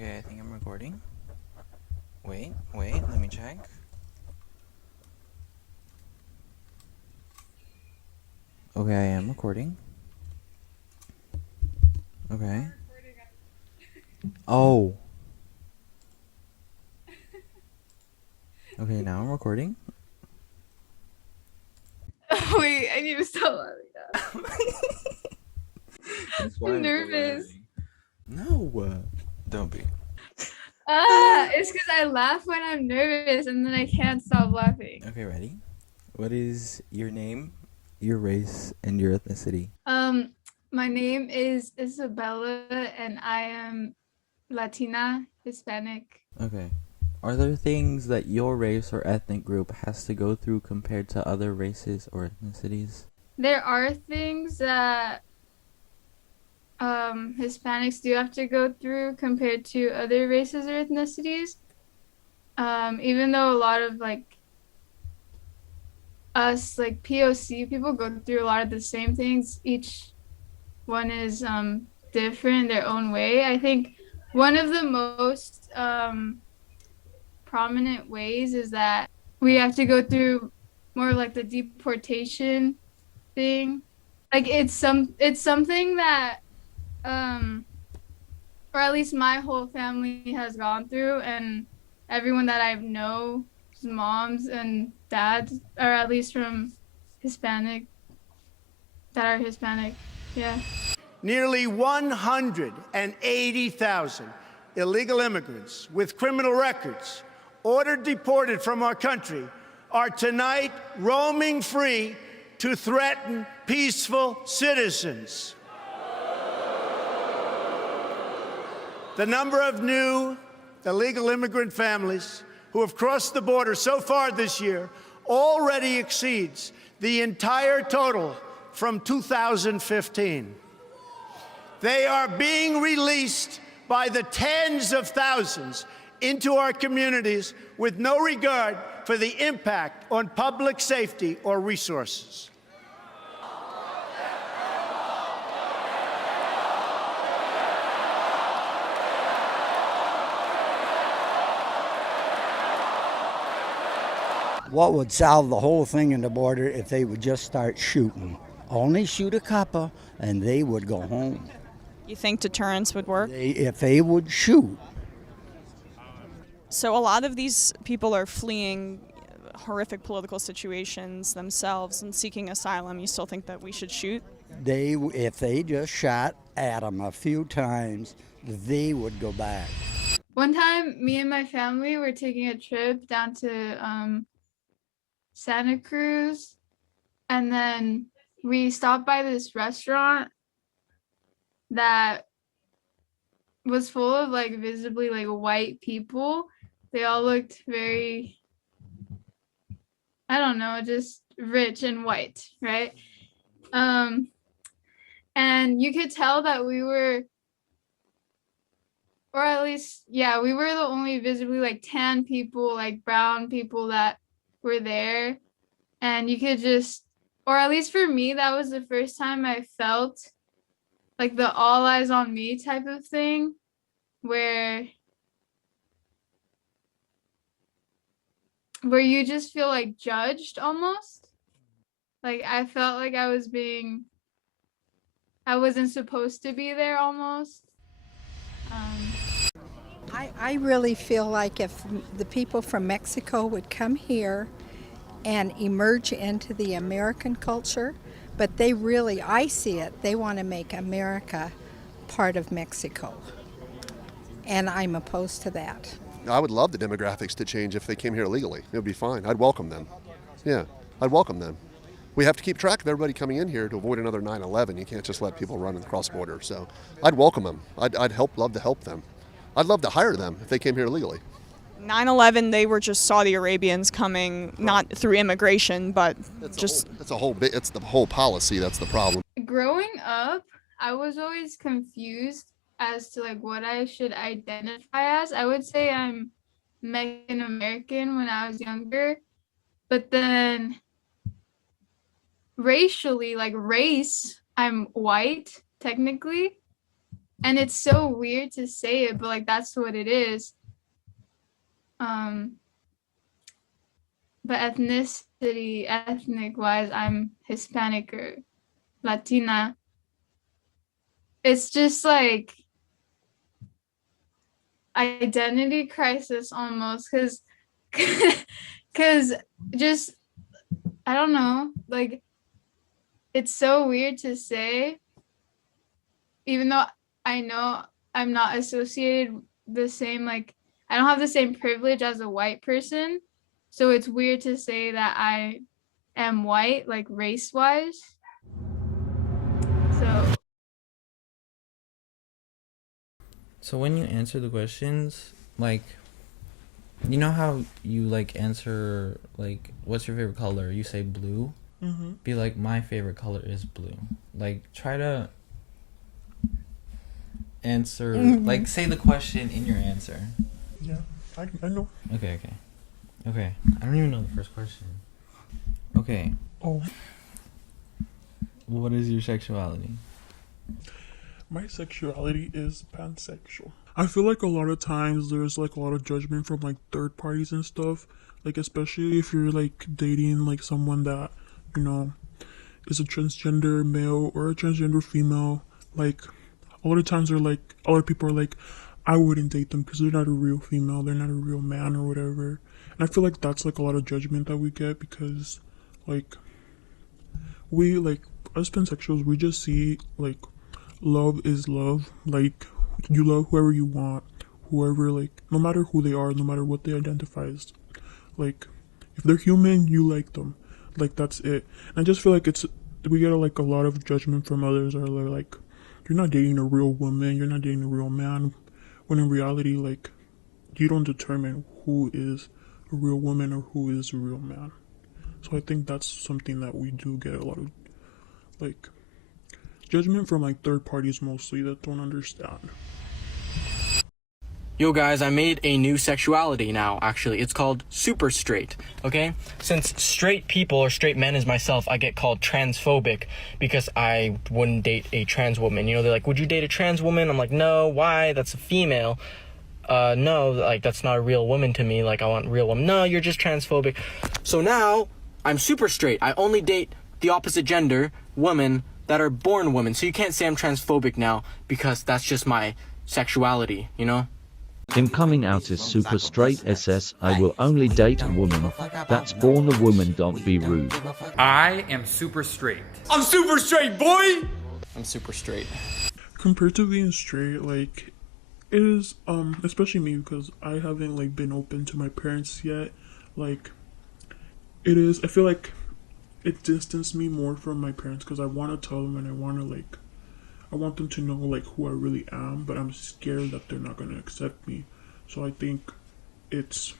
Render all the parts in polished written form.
Okay, I think I'm recording. Wait, let me check. Okay, I am recording. Okay. Oh. Okay, now I'm recording. Wait, I need to stop laughing That's now. why I'm I'm so nervous. laughing. No, don't be. It's because I laugh when I'm nervous and then I can't stop laughing. Okay, ready? What is your name, your race, and your ethnicity? Um, my name is Isabella and I am Latina, Hispanic. Okay. Are there things that your race or ethnic group has to go through compared to other races or ethnicities? There are things that Hispanics do have to go through compared to other races or ethnicities. Even though a lot of like us like POC people go through a lot of the same things, each one is different in their own way. I think one of the most prominent ways is that we have to go through more like the deportation thing. Like it's something that um or at least my whole family has gone through, and everyone that I know, moms and dads are at least from Hispanic that are Hispanic. Yeah. Nearly 180,000 illegal immigrants with criminal records ordered deported from our country are tonight roaming free to threaten peaceful citizens. The number of new illegal immigrant families who have crossed the border so far this year already exceeds the entire total from 2015. They are being released by the tens of thousands into our communities with no regard for the impact on public safety or resources. What would solve the whole thing in the border if they would just start shooting? Only shoot a couple and they would go home. You think deterrence would work? If they would shoot. So a lot of these people are fleeing horrific political situations themselves and seeking asylum. You still think that we should shoot? If they just shot at them a few times, they would go back. One time, me and my family were taking a trip down to Santa Cruz, and then we stopped by this restaurant that was full of like visibly like white people. They all looked very, I don't know, just rich and white, right? And you could tell that we were, or at least, yeah, we were the only visibly like tan people, like brown people that were there. And you could just, or at least for me, that was the first time I felt like the all eyes on me type of thing, where you just feel like judged almost. Like I felt like I wasn't supposed to be there almost. I really feel like if the people from Mexico would come here and emerge into the American culture, but they really, I see it, they want to make America part of Mexico. And I'm opposed to that. I would love the demographics to change if they came here illegally. It would be fine. I'd welcome them. Yeah, I'd welcome them. We have to keep track of everybody coming in here to avoid another 9/11. You can't just let people run and cross border. So I'd welcome them. I'd love to help them. I'd love to hire them if they came here illegally. 9/11, they were just Saudi Arabians coming, not through immigration, but It's the whole policy that's the problem. Growing up, I was always confused as to like what I should identify as. I would say I'm Mexican American when I was younger, but then racially, like race, I'm white technically. And it's so weird to say it, but like that's what it is. But ethnic wise, I'm Hispanic or Latina. It's just like identity crisis almost, because just I don't know, like it's so weird to say, even though I know I'm not associated the same, like I don't have the same privilege as a white person. So it's weird to say that I am white, like race wise. So So when you answer the questions, like, you know how you like answer like, what's your favorite color? You say blue. Be like, my favorite color is blue. Like, try to answer, like, say the question in your answer. Yeah, I know. Okay. I don't even know the first question. Okay. Oh, What is your sexuality? my sexuality is pansexual. I feel like a lot of times there's like a lot of judgment from like third parties and stuff. Like especially if you're like dating like someone that, you know, is a transgender male or a transgender female. Like a lot of times they're like, a lot of people are like, I wouldn't date them because they're not a real female, they're not a real man or whatever. And I feel like that's like a lot of judgment that we get because like we like us pansexuals, we just see like love is love. Like you love whoever you want, whoever, like no matter who they are, no matter what they identify as. Like if they're human, you like them. Like that's it. And I just feel like we get like a lot of judgment from others, or they're like, you're not dating a real woman, you're not dating a real man. When in reality, like you don't determine who is a real woman or who is a real man. So I think that's something that we do get a lot of like judgment from like third parties mostly that don't understand. Yo guys, I made a new sexuality now, actually. It's called super straight, okay? Since straight people or straight men as myself, I get called transphobic because I wouldn't date a trans woman. You know, they're like, would you date a trans woman? I'm like, no, why? That's a female. No, like, that's not a real woman to me. Like, I want real woman. No, you're just transphobic. So now, I'm super straight. I only date the opposite gender, women, that are born women. So you can't say I'm transphobic now because that's just my sexuality, you know? Him coming out as super straight SS. I will only date a woman that's born a woman. Don't be rude. I am super straight. I'm super straight, boy! I'm super straight. Compared to being straight, like it is especially me because I haven't like been open to my parents yet. Like it is, I feel like it distanced me more from my parents because I want to tell them and I want them to know like who I really am, but I'm scared that they're not going to accept me. So I think it's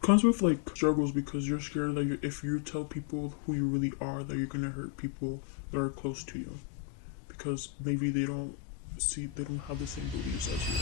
comes with like struggles because you're scared that if you tell people who you really are, that you're going to hurt people that are close to you because maybe they don't have the same beliefs as you.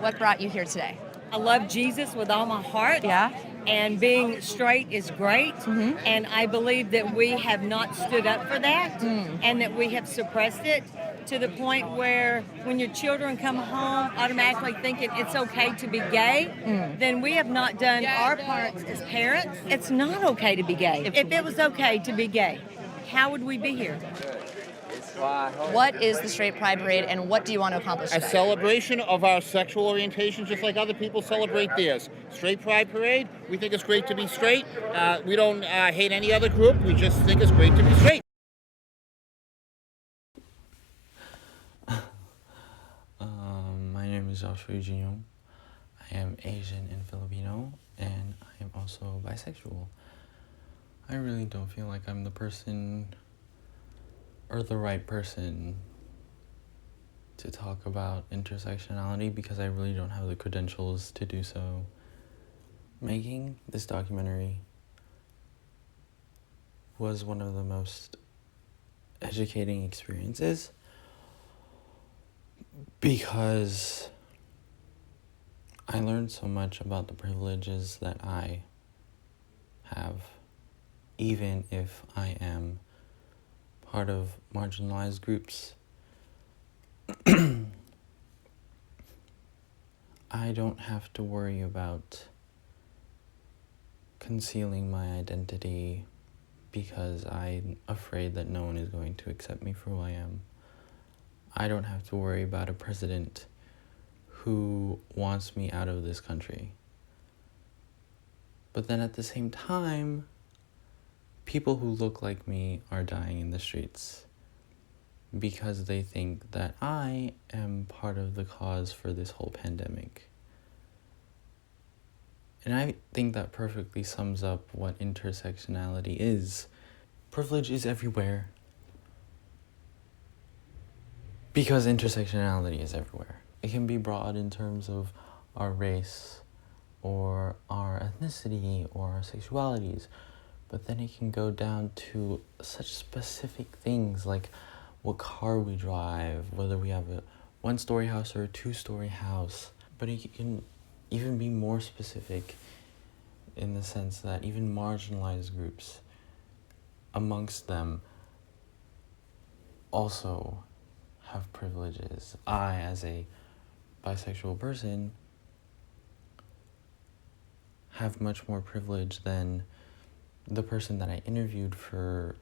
What brought you here today? I love Jesus with all my heart. Yeah. And being straight is great. Mm-hmm. And I believe that we have not stood up for that and that we have suppressed it to the point where when your children come home automatically thinking it's okay to be gay, then we have not done our parts as parents. It's not okay to be gay. If it was okay to be gay, how would we be here? What is the Straight Pride Parade and what do you want to accomplish A today? celebration of our sexual orientation, just like other people celebrate theirs. Straight Pride Parade, we think it's great to be straight. We don't hate any other group. We just think it's great to be straight. My name is Joshua Eugenio. I am Asian and Filipino, and I am also bisexual. I really don't feel like I'm the person or the right person to talk about intersectionality because I really don't have the credentials to do so. Making this documentary was one of the most educating experiences because I learned so much about the privileges that I have, even if I am part of marginalized groups. I don't have to worry about concealing my identity because I'm afraid that no one is going to accept me for who I am. I don't have to worry about a president who wants me out of this country. But then at the same time, people who look like me are dying in the streets because they think that I am part of the cause for this whole pandemic. And I think that perfectly sums up what intersectionality is. Privilege is everywhere because intersectionality is everywhere. It can be broad in terms of our race or our ethnicity or our sexualities, but then it can go down to such specific things like what car we drive, whether we have a one-story house or a two-story house. But it can even be more specific in the sense that even marginalized groups, amongst them, also have privileges. I, as a bisexual person, have much more privilege than the person that I interviewed for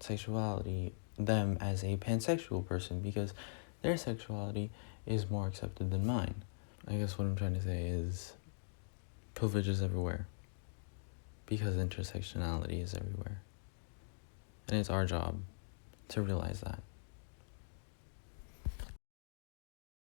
sexuality, them as a pansexual person, because their sexuality is more accepted than mine. I guess what I'm trying to say is privilege is everywhere because intersectionality is everywhere. And it's our job to realize that.